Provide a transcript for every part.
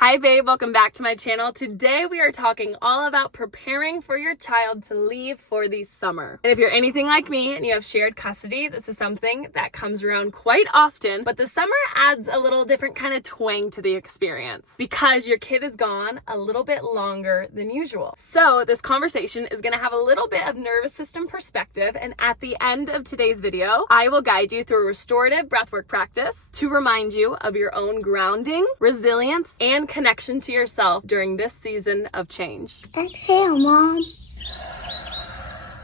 Hi babe, welcome back to my channel. Today we are talking all about preparing for your child to leave for the summer. And if you're anything like me and you have shared custody, this is something that comes around quite often, but the summer adds a little different kind of twang to the experience because your kid is gone a little bit longer than usual. So this conversation is going to have a little bit of nervous system perspective, and at the end of today's video, I will guide you through a restorative breathwork practice to remind you of your own grounding, resilience, and connection to yourself during this season of change. Exhale, Mom.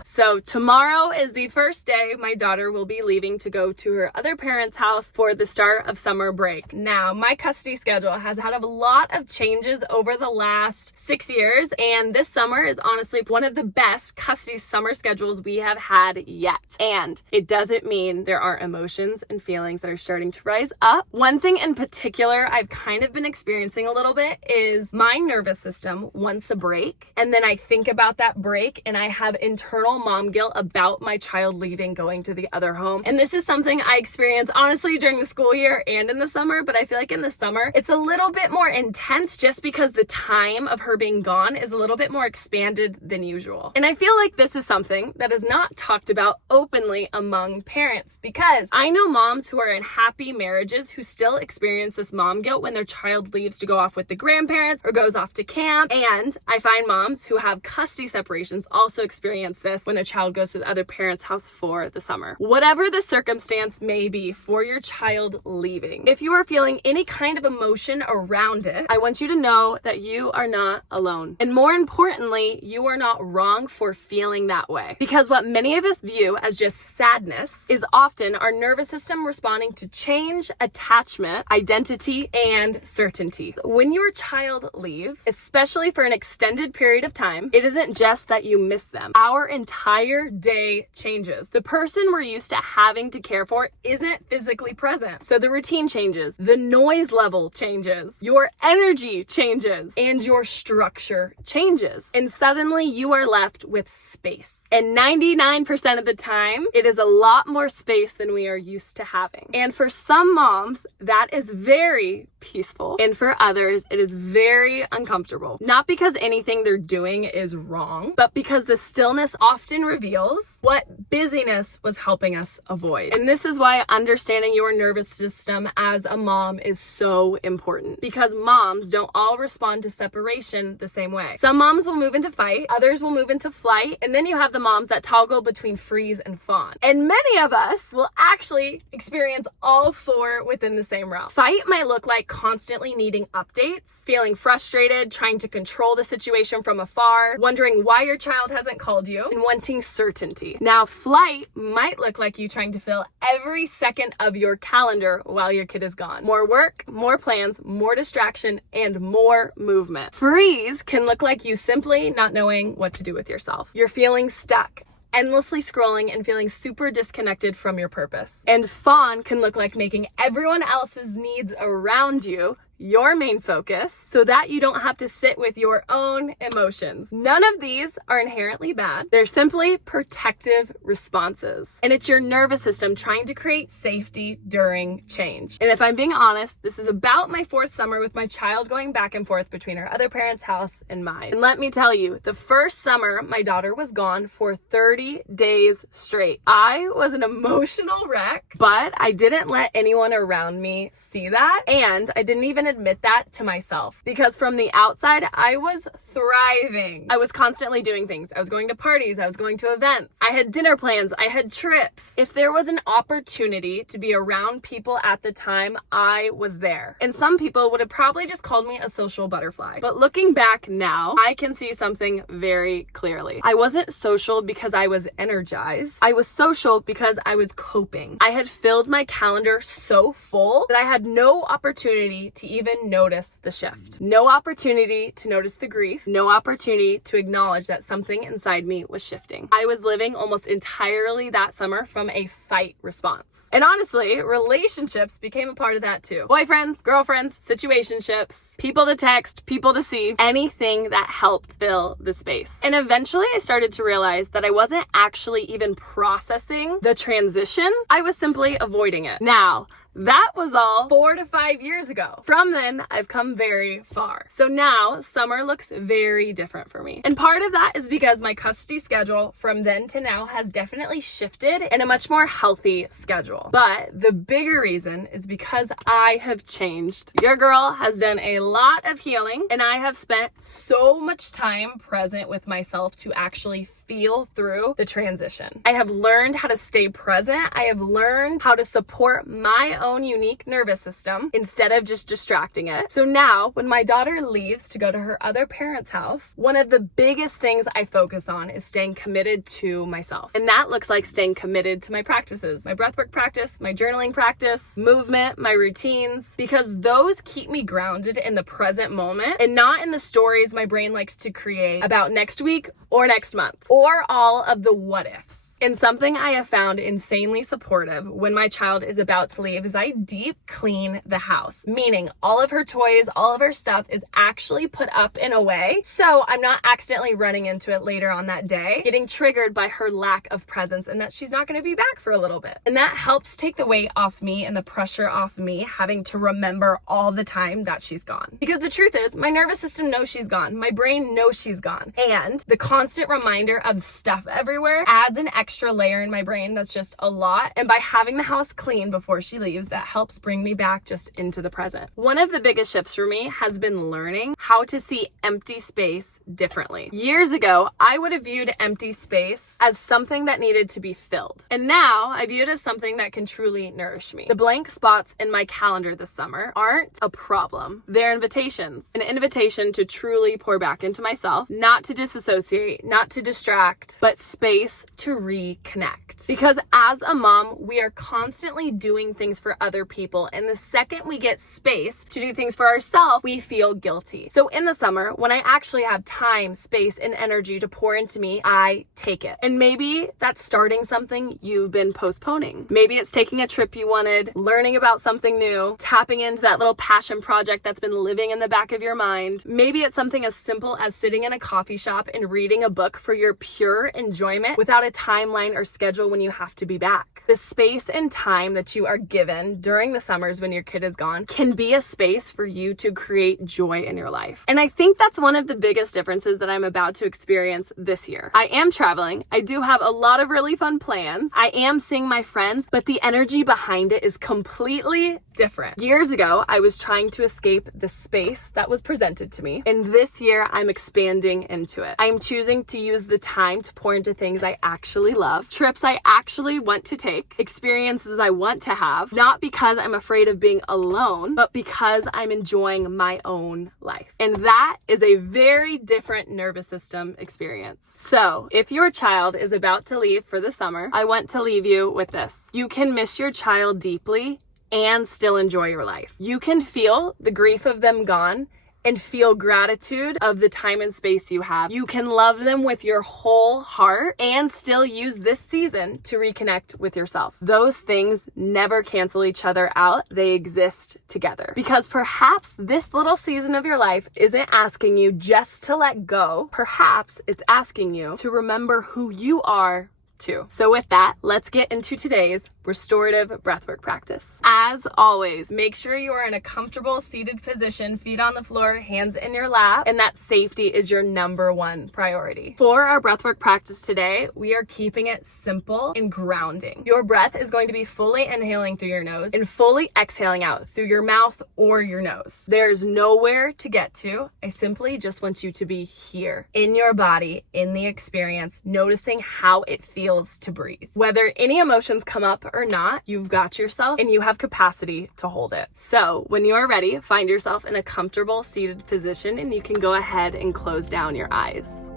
So tomorrow is the first day my daughter will be leaving to go to her other parents' house for the start of summer break. Now, my custody schedule has had a lot of changes over the last 6 years, and this summer is honestly one of the best custody summer schedules we have had yet. And it doesn't mean there aren't emotions and feelings that are starting to rise up. One thing in particular I've kind of been experiencing a little bit is my nervous system wants a break, and then I think about that break and I have internal mom guilt about my child leaving, going to the other home. And this is something I experience honestly during the school year and in the summer, but I feel like in the summer it's a little bit more intense just because the time of her being gone is a little bit more expanded than usual. And I feel like this is something that is not talked about openly among parents, because I know moms who are in happy marriages who still experience this mom guilt when their child leaves to go off with the grandparents or goes off to camp. And I find moms who have custody separations also experience this when their child goes to the other parent's house for the summer. Whatever the circumstance may be for your child leaving, if you are feeling any kind of emotion around it, I want you to know that you are not alone. And more importantly, you are not wrong for feeling that way. Because what many of us view as just sadness is often our nervous system responding to change, attachment, identity, and certainty. When your child leaves, especially for an extended period of time, it isn't just that you miss them. Our entire day changes. The person we're used to having to care for isn't physically present. So the routine changes, the noise level changes, your energy changes, and your structure changes. And suddenly you are left with space. And 99% of the time, it is a lot more space than we are used to having. And for some moms, that is very peaceful. And for others, it is very uncomfortable. Not because anything they're doing is wrong, but because the stillness often reveals what busyness was helping us avoid. And this is why understanding your nervous system as a mom is so important, because moms don't all respond to separation the same way. Some moms will move into fight, others will move into flight, and then you have the moms that toggle between freeze and fawn. And many of us will actually experience all four within the same realm. Fight might look like constantly needing updates, feeling frustrated, trying to control the situation from afar, wondering why your child hasn't called you, and wanting certainty. Now, flight might look like you trying to fill every second of your calendar while your kid is gone. More work, more plans, more distraction, and more movement. Freeze can look like you simply not knowing what to do with yourself. You're feeling stuck, endlessly scrolling and feeling super disconnected from your purpose. And fawn can look like making everyone else's needs around you your main focus so that you don't have to sit with your own emotions. None of these are inherently bad. They're simply protective responses. And it's your nervous system trying to create safety during change. And if I'm being honest, this is about my fourth summer with my child going back and forth between her other parents' house and mine. And let me tell you, the first summer my daughter was gone for 30 days straight. I was an emotional wreck, but I didn't let anyone around me see that. And I didn't even admit that to myself, because from the outside I was thriving. I was constantly doing things. I was going to parties, I was going to events, I had dinner plans, I had trips. If there was an opportunity to be around people at the time, I was there. And some people would have probably just called me a social butterfly. But looking back now, I can see something very clearly. I wasn't social because I was energized. I was social because I was coping. I had filled my calendar so full that I had no opportunity to even notice the shift. No opportunity to notice the grief. No opportunity to acknowledge that something inside me was shifting. I was living almost entirely that summer from a fight response. And honestly, relationships became a part of that too. Boyfriends, girlfriends, situationships, people to text, people to see, anything that helped fill the space. And eventually I started to realize that I wasn't actually even processing the transition. I was simply avoiding it. Now, That was all 4 to 5 years ago. From then, I've come very far. So now summer looks very different for me. And part of that is because my custody schedule from then to now has definitely shifted in a much more healthy schedule. But the bigger reason is because I have changed. Your girl has done a lot of healing, and I have spent so much time present with myself to actually feel through the transition. I have learned how to stay present. I have learned how to support my own unique nervous system instead of just distracting it. So now when my daughter leaves to go to her other parents' house, one of the biggest things I focus on is staying committed to myself. And that looks like staying committed to my practices, my breathwork practice, my journaling practice, movement, my routines, because those keep me grounded in the present moment and not in the stories my brain likes to create about next week or next month, or all of the what ifs. And something I have found insanely supportive when my child is about to leave is I deep clean the house, meaning all of her toys, all of her stuff is actually put up in a way so I'm not accidentally running into it later on that day, getting triggered by her lack of presence and that she's not going to be back for a little bit. And that helps take the weight off me and the pressure off me having to remember all the time that she's gone. Because the truth is, my nervous system knows she's gone. My brain knows she's gone. And the constant reminder of stuff everywhere adds an extra layer in my brain that's just a lot. And by having the house clean before she leaves, that helps bring me back just into the present. One of the biggest shifts for me has been learning how to see empty space differently. Years ago, I would have viewed empty space as something that needed to be filled. And now I view it as something that can truly nourish me. The blank spots in my calendar this summer aren't a problem. They're invitations. An invitation to truly pour back into myself, not to disassociate, not to distract, but space to reconnect. Because as a mom, we are constantly doing things for other people. And the second we get space to do things for ourselves, we feel guilty. So in the summer, when I actually have time, space, and energy to pour into me, I take it. And maybe that's starting something you've been postponing. Maybe it's taking a trip you wanted, learning about something new, tapping into that little passion project that's been living in the back of your mind. Maybe it's something as simple as sitting in a coffee shop and reading a book for your pure enjoyment without a timeline or schedule when you have to be back. The space and time that you are given during the summers when your kid is gone can be a space for you to create joy in your life. And I think that's one of the biggest differences that I'm about to experience this year. I am traveling. I do have a lot of really fun plans. I am seeing my friends, but the energy behind it is completely different. Years ago, I was trying to escape the space that was presented to me. And this year, I'm expanding into it. I'm choosing to use the time to pour into things I actually love, trips I actually want to take, experiences I want to have, not because I'm afraid of being alone, but because I'm enjoying my own life. And that is a very different nervous system experience. So if your child is about to leave for the summer, I want to leave you with this. You can miss your child deeply and still enjoy your life. You can feel the grief of them gone and feel gratitude of the time and space you have. You can love them with your whole heart and still use this season to reconnect with yourself. Those things never cancel each other out. They exist together. Because perhaps this little season of your life isn't asking you just to let go. Perhaps it's asking you to remember who you are too. So with that, let's get into today's restorative breathwork practice. As always, make sure you are in a comfortable seated position, feet on the floor, hands in your lap, and that safety is your number one priority. For our breathwork practice today, we are keeping it simple and grounding. Your breath is going to be fully inhaling through your nose and fully exhaling out through your mouth or your nose. There's nowhere to get to. I simply just want you to be here in your body, in the experience, noticing how it feels to breathe. Whether any emotions come up or not, you've got yourself and you have capacity to hold it. So when you're ready, find yourself in a comfortable seated position and you can go ahead and close down your eyes.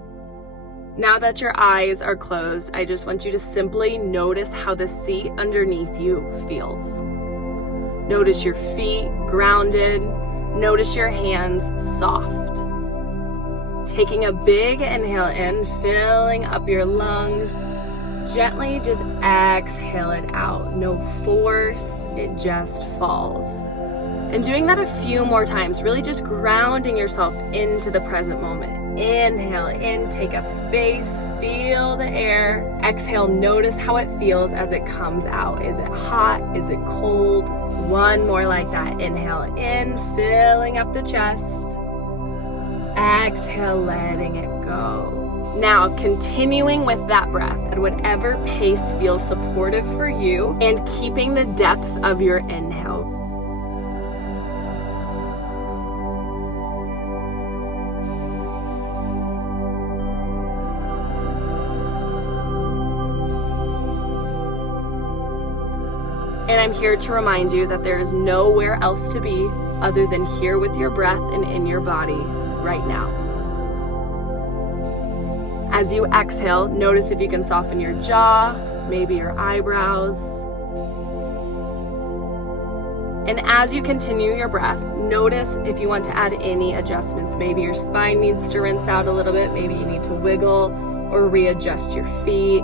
Now that your eyes are closed, I just want you to simply notice how the seat underneath you feels. Notice your feet grounded. Notice your hands soft. Taking a big inhale in, filling up your lungs. Gently just exhale it out. No force, it just falls. And doing that a few more times, really just grounding yourself into the present moment, Inhale in, take up space, feel the air. Exhale, notice how it feels as it comes out. Is it hot? Is it cold? One more like that. Inhale in, filling up the chest. Exhale, letting it go. Now, continuing with that breath at whatever pace feels supportive for you and keeping the depth of your inhale. And I'm here to remind you that there is nowhere else to be other than here with your breath and in your body right now. As you exhale, notice if you can soften your jaw, maybe your eyebrows. And as you continue your breath, notice if you want to add any adjustments. Maybe your spine needs to rinse out a little bit. Maybe you need to wiggle or readjust your feet.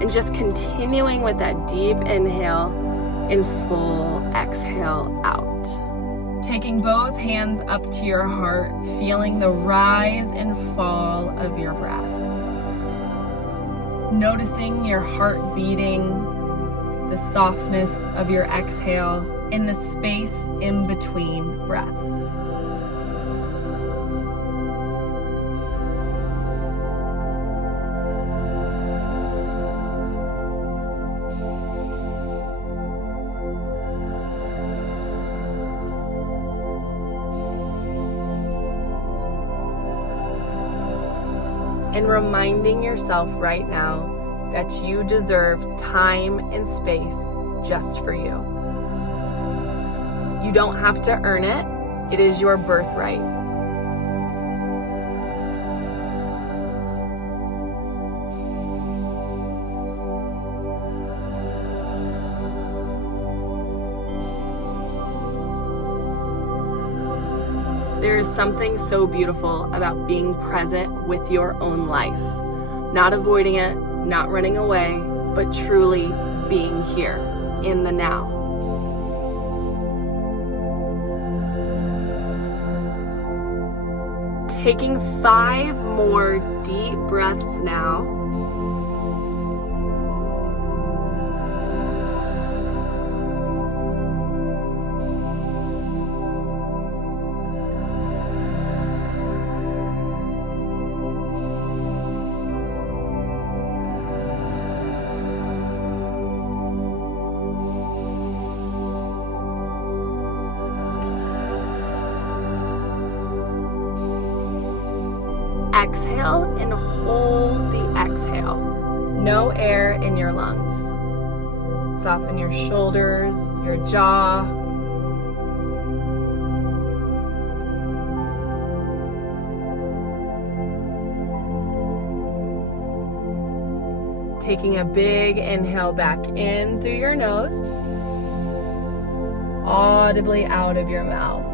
And just continuing with that deep inhale and full exhale out. Taking both hands up to your heart, feeling the rise and fall of your breath. Noticing your heart beating, the softness of your exhale, and the space in between breaths. And reminding yourself right now that you deserve time and space just for you. You don't have to earn it. It is your birthright. There is something so beautiful about being present with your own life. Not avoiding it, not running away, but truly being here in the now. Taking 5 more deep breaths now. Exhale and hold the exhale. No air in your lungs. Soften your shoulders, your jaw. Taking a big inhale back in through your nose, audibly out of your mouth.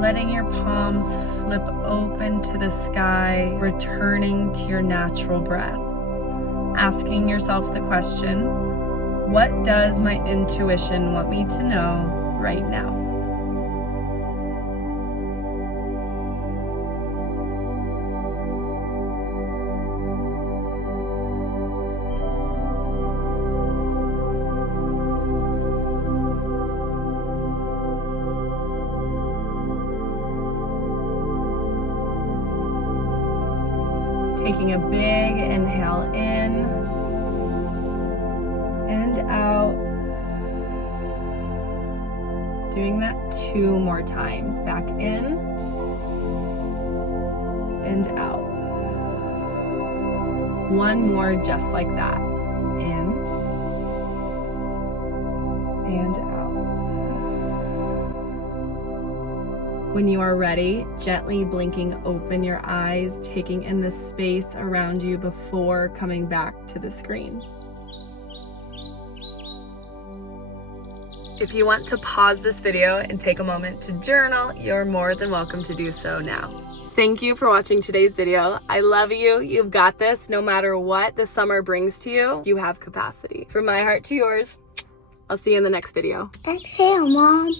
Letting your palms flip open to the sky, returning to your natural breath. Asking yourself the question, what does my intuition want me to know right now? Taking a big inhale in and out. Doing that 2 more times. Back in and out. 1 more just like that. In and out. When you are ready, gently blinking open your eyes, taking in the space around you before coming back to the screen. If you want to pause this video and take a moment to journal, you're more than welcome to do so now. Thank you for watching today's video. I love you. You've got this. No matter what the summer brings to you, you have capacity. From my heart to yours, I'll see you in the next video. Exhale, Mom.